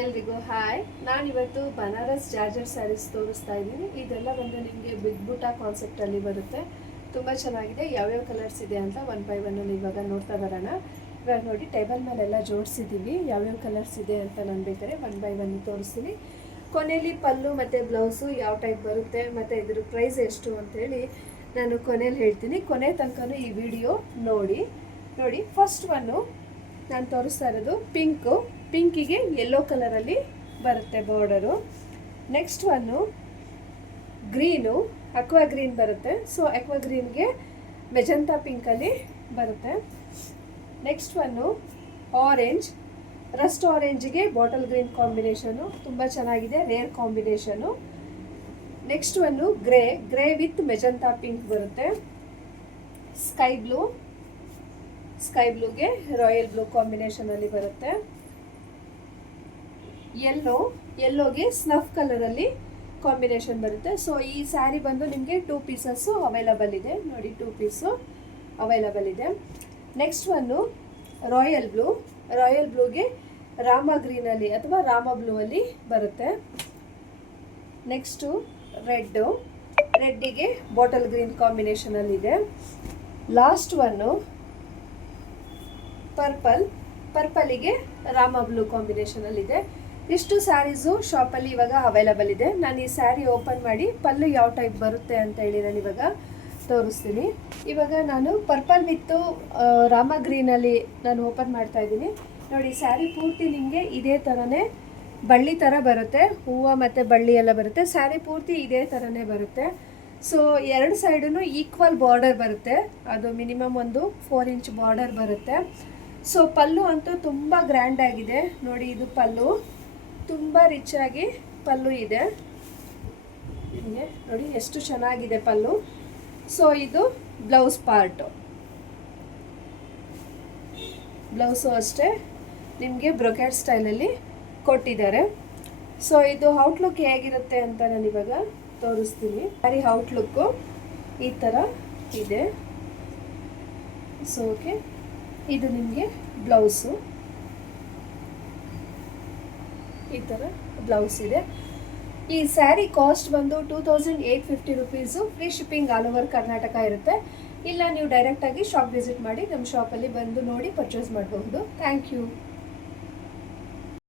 ಎಲ್ರಿಗೂ ಹಾಯ್. ನಾನಿವತ್ತು ಬನಾರಸ್ ಜಾರ್ಜೆಟ್ ಸ್ಯಾರೀಸ್ ತೋರಿಸ್ತಾ ಇದ್ದೀನಿ. ಇದೆಲ್ಲ ಬಂದು ನಿಮಗೆ ಬಿಗ್ ಬುಟಾ ಕಾನ್ಸೆಪ್ಟಲ್ಲಿ ಬರುತ್ತೆ. ತುಂಬ ಚೆನ್ನಾಗಿದೆ. ಯಾವ್ಯಾವ ಕಲರ್ಸ್ ಇದೆ ಅಂತ ಒನ್ ಬೈ ಒನ್ ಇವಾಗ ನೋಡ್ತಾ ಬರೋಣ. ಇವಾಗ ನೋಡಿ, ಟೇಬಲ್ ಮೇಲೆಲ್ಲ ಜೋಡಿಸಿದ್ದೀವಿ. ಯಾವ್ಯಾವ ಕಲರ್ಸ್ ಇದೆ ಅಂತ ನಾನು ಬೇಕಾದ್ರೆ ಒನ್ ಬೈ ಒನ್ ತೋರಿಸ್ತೀನಿ. ಕೊನೆಯಲ್ಲಿ ಪಲ್ಲು ಮತ್ತು ಬ್ಲೌಸು ಯಾವ ಟೈಪ್ ಬರುತ್ತೆ ಮತ್ತು ಇದ್ರ ಪ್ರೈಸ್ ಎಷ್ಟು ಅಂತೇಳಿ ನಾನು ಕೊನೆಯಲ್ಲಿ ಹೇಳ್ತೀನಿ. ಕೊನೆ ತನಕ ಈ ವಿಡಿಯೋ ನೋಡಿ. ಫಸ್ಟ್ ಒನ್ನು ನಾನು ತೋರಿಸ್ತಾ ಇರೋದು ಪಿಂಕಿಗೆ ಯೆಲ್ಲೋ ಕಲರಲ್ಲಿ ಬರುತ್ತೆ border. Next one green, aqua green ಬರುತ್ತೆ. ಸೊ ಅಕ್ವಾ ಗ್ರೀನ್ಗೆ ಮೆಜಂತಾ ಪಿಂಕಲ್ಲಿ ಬರುತ್ತೆ. ನೆಕ್ಸ್ಟ್ ಒನ್ನು ಆರೆಂಜ್, ರಸ್ಟ್ ಆರೆಂಜಿಗೆ ಬಾಟಲ್ ಗ್ರೀನ್ ಕಾಂಬಿನೇಷನು, ತುಂಬ ಚೆನ್ನಾಗಿದೆ, rare combination. Next one grey with magenta pink ಬರುತ್ತೆ. ಸ್ಕೈ ಬ್ಲೂಗೆ ರಾಯಲ್ ಬ್ಲೂ ಕಾಂಬಿನೇಷನಲ್ಲಿ ಬರುತ್ತೆ. ಯೆಲ್ಲೋಗೆ ಸ್ನಫ್ ಕಲರಲ್ಲಿ ಕಾಂಬಿನೇಷನ್ ಬರುತ್ತೆ. ಸೊ ಈ ಸ್ಯಾರಿ ಬಂದು ನಿಮಗೆ 2 ಪೀಸಸ್ಸು ಅವೈಲಬಲ್ ಇದೆ. ನೋಡಿ, 2 ಪೀಸು ಅವೈಲಬಲ್ ಇದೆ. ನೆಕ್ಸ್ಟ್ ಒನ್ನು ರಾಯಲ್ ಬ್ಲೂಗೆ ರಾಮ ಗ್ರೀನಲ್ಲಿ ಅಥವಾ ರಾಮ ಬ್ಲೂ ಅಲ್ಲಿ ಬರುತ್ತೆ. ನೆಕ್ಸ್ಟು ರೆಡ್ಡಿಗೆ ಬಾಟಲ್ ಗ್ರೀನ್ ಕಾಂಬಿನೇಷನಲ್ಲಿದೆ. ಲಾಸ್ಟ್ ಒನ್ನು ಪರ್ಪಲಿಗೆ ರಾಮ ಬ್ಲೂ ಕಾಂಬಿನೇಷನಲ್ಲಿದೆ. ಇಷ್ಟು ಸ್ಯಾರೀಸು ಶಾಪಲ್ಲಿ ಇವಾಗ ಅವೈಲಬಲ್ ಇದೆ. ನಾನು ಈ ಸ್ಯಾರಿ ಓಪನ್ ಮಾಡಿ ಪಲ್ಲು ಯಾವ ಟೈಪ್ ಬರುತ್ತೆ ಅಂತ ಹೇಳಿ ನಾನು ಇವಾಗ ತೋರಿಸ್ತೀನಿ. ಇವಾಗ ನಾನು ಪರ್ಪಲ್ ವಿತ್ತು ರಾಮ ಗ್ರೀನಲ್ಲಿ ನಾನು ಓಪನ್ ಮಾಡ್ತಾ ಇದ್ದೀನಿ. ನೋಡಿ, ಸ್ಯಾರಿ ಪೂರ್ತಿ ನಿಮಗೆ ಇದೇ ಥರನೇ ಬಳ್ಳಿ ಥರ ಬರುತ್ತೆ. ಹೂವು ಮತ್ತು ಬಳ್ಳಿ ಎಲ್ಲ ಬರುತ್ತೆ. ಸ್ಯಾರಿ ಪೂರ್ತಿ ಇದೇ ಥರನೇ ಬರುತ್ತೆ. ಸೊ ಎರಡು ಸೈಡೂ ಈಕ್ವಲ್ ಬಾರ್ಡರ್ ಬರುತ್ತೆ. ಅದು ಮಿನಿಮಮ್ ಒಂದು 4 ಇಂಚ್ ಬಾರ್ಡರ್ ಬರುತ್ತೆ. ಸೊ ಪಲ್ಲು ಅಂತೂ ತುಂಬ ಗ್ರ್ಯಾಂಡ್ ಆಗಿದೆ. ನೋಡಿ, ಇದು ಪಲ್ಲು ತುಂಬ ರಿಚ್ ಆಗಿ ಪಲ್ಲು ಇದೆ. ನಿಮಗೆ ನೋಡಿ ಎಷ್ಟು ಚೆನ್ನಾಗಿದೆ ಪಲ್ಲು. ಸೊ ಇದು ಬ್ಲೌಸ್ ಪಾರ್ಟು. ಬ್ಲೌಸು ಅಷ್ಟೇ ನಿಮಗೆ ಬ್ರೊಕೆಟ್ ಸ್ಟೈಲಲ್ಲಿ ಕೊಟ್ಟಿದ್ದಾರೆ. ಸೊ ಇದು ಔಟ್ಲುಕ್ ಹೇಗಿರುತ್ತೆ ಅಂತ ನಾನು ಇವಾಗ ತೋರಿಸ್ತೀನಿ. ಸ್ಯಾರಿ ಔಟ್ಲುಕ್ಕು ಈ ಥರ ಇದೆ. ಸೊ ಓಕೆ, ಇದು ನಿಮಗೆ ಬ್ಲೌಸು, ಈ ಥರ ಬ್ಲೌಸ್ ಇದೆ. ಈ ಸ್ಯಾರಿ ಕಾಸ್ಟ್ ಬಂದು 2850 rupees. Free shipping all over Karnataka ಇರುತ್ತೆ. ಇಲ್ಲ ನೀವು ಡೈರೆಕ್ಟಾಗಿ ಶಾಪ್ ವಿಸಿಟ್ ಮಾಡಿ ನಮ್ಮ ಶಾಪಲ್ಲಿ ಬಂದು ನೋಡಿ ಪರ್ಚೇಸ್ ಮಾಡಬಹುದು. Thank you.